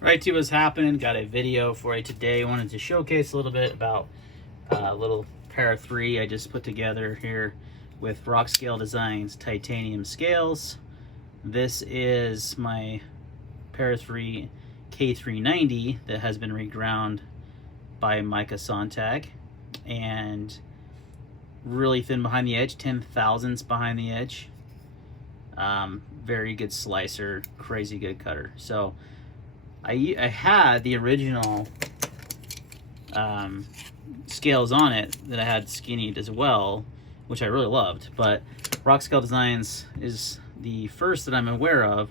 Right to what's happening. Got a video for you today. Wanted to showcase a little bit about a little pair of 3 I just put together here with Rock Scale Designs titanium scales. This is my pair of 3 K390 that has been reground by Mica Sontag, and really thin behind the edge, 10 thousandths behind the edge. Very good slicer, crazy good cutter. So I had the original scales on it that I had skinnied as well, which I really loved, but Rock Scale Designs is the first that I'm aware of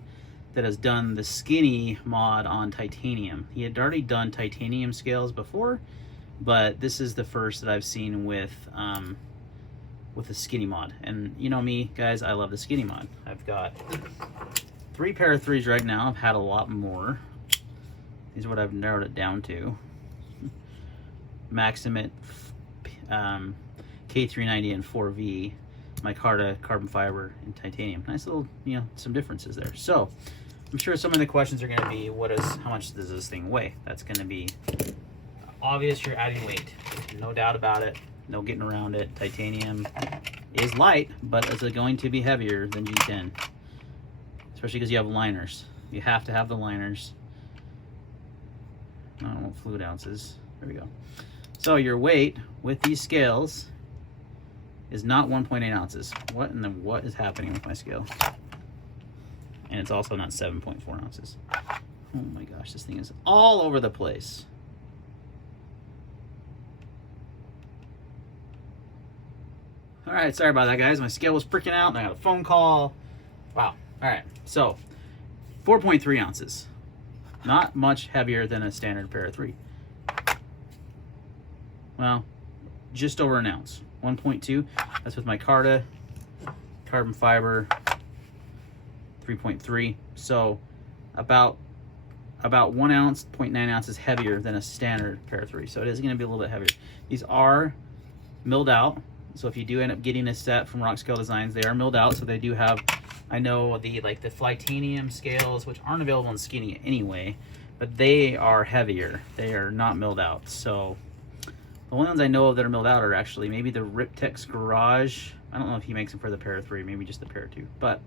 that has done the skinny mod on titanium. He had already done titanium scales before, but this is the first that I've seen with the skinny mod. And you know me, guys, I love the skinny mod. I've got 3 pair of 3s right now. I've had a lot more. These are what I've narrowed it down to. Maximate K390 and 4V, micarta, carbon fiber, and titanium. Nice little, some differences there. So I'm sure some of the questions are going to be, how much does this thing weigh? That's going to be obvious. You're adding weight, no doubt about it. No getting around it. Titanium is light, but is it going to be heavier than G10? Especially because you have liners. You have to have the liners. I don't know, fluid ounces. There we go. So your weight with these scales is not 1.8 ounces. What is happening with my scale? And it's also not 7.4 ounces. Oh my gosh, this thing is all over the place. All right, sorry about that, guys. My scale was freaking out, and I got a phone call. Wow. All right, so 4.3 ounces. Not much heavier than a standard pair of 3. Well, just over an ounce. 1.2. That's with micarta, carbon fiber, 3.3. So about 1 ounce, 0.9 ounces heavier than a standard pair of 3. So it is going to be a little bit heavier. These are milled out. So if you do end up getting a set from Rock Scale Designs, they are milled out. So they do have, I know, the Flytanium scales, which aren't available in skinny anyway, but they are heavier. They are not milled out. So the only ones I know of that are milled out are actually maybe the Riptex Garage. I don't know if he makes them for the pair of 3, maybe just the pair of 2. But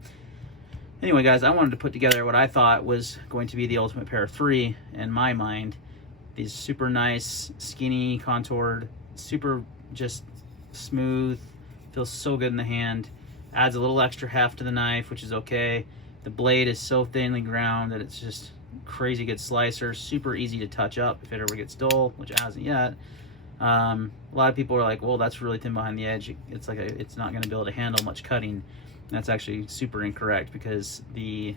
anyway, guys, I wanted to put together what I thought was going to be the ultimate pair of 3 in my mind. These super nice, skinny, contoured, super just smooth, feels so good in the hand, adds a little extra heft to the knife, which is okay. The blade is so thinly ground that it's just crazy good slicer, super easy to touch up if it ever gets dull, which it hasn't yet. A lot of people are like, well, that's really thin behind the edge, it's not going to be able to handle much cutting. And that's actually super incorrect, because the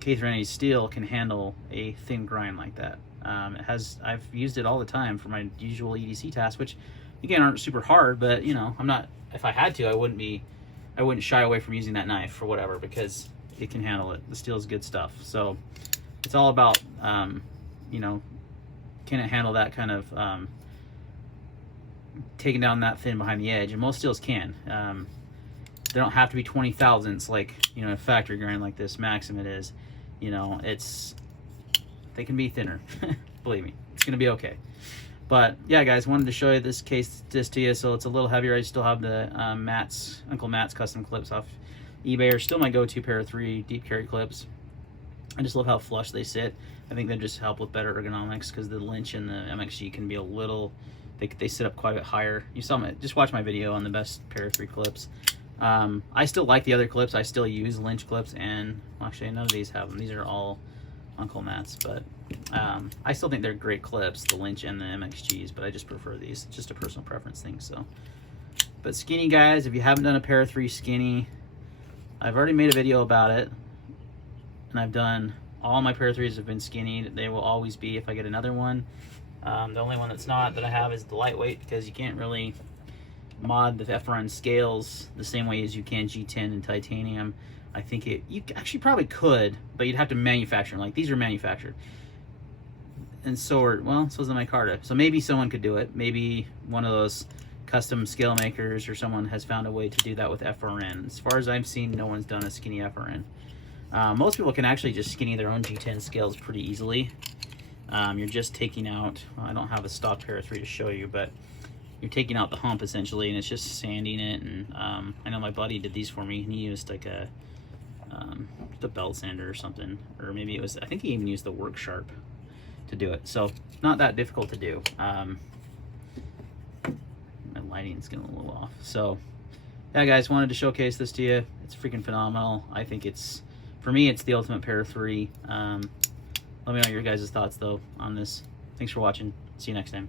K390 steel can handle a thin grind like that. I've used it all the time for my usual EDC tasks, which again aren't super hard, but if I had to, I wouldn't shy away from using that knife for whatever, because it can handle it. The steel is good stuff. So it's all about can it handle that kind of taking down that thin behind the edge, and most steels can. They don't have to be 20 thousandths like a factory grind like this Maximate is. They can be thinner. Believe me, it's gonna be okay. But yeah, guys, wanted to show you this to you. So it's a little heavier. I still have the Uncle Matt's custom clips off eBay, are still my go-to pair of 3 deep carry clips. I just love how flush they sit. I think they just help with better ergonomics, because the Lynch and the MXG can be a little, they sit up quite a bit higher. You saw just watch my video on the best pair of 3 clips. I still like the other clips. I still use Lynch clips, and actually none of these have them. These are all Uncle Matt's, but I still think they're great clips, the Lynch and the MXGs, but I just prefer these. It's just a personal preference thing. So, but skinny, guys, if you haven't done a pair of 3 skinny, I've already made a video about it, and I've done all my pair of 3s have been skinny. They will always be if I get another one. The only one that's not that I have is the lightweight, because you can't really mod the FRN scales the same way as you can G10 and titanium. I think you actually probably could, but you'd have to manufacture them. Like, these are manufactured, and so is the micarta. So maybe someone could do it. Maybe one of those custom scale makers or someone has found a way to do that with FRN. As far as I've seen, no one's done a skinny FRN. Most people can actually just skinny their own G10 scales pretty easily. You're just taking out, well, I don't have a stock Para 3 to show you, but you're taking out the hump essentially, and it's just sanding it. And I know my buddy did these for me, and he used like a belt sander or something, or maybe it was, I think he even used the Work Sharp to do it. So not that difficult to do. My lighting's getting a little off. So yeah, guys, wanted to showcase this to you. It's freaking phenomenal. I think it's, for me, it's the ultimate Para 3. Let me know your guys' thoughts though on this. Thanks for watching. See you next time.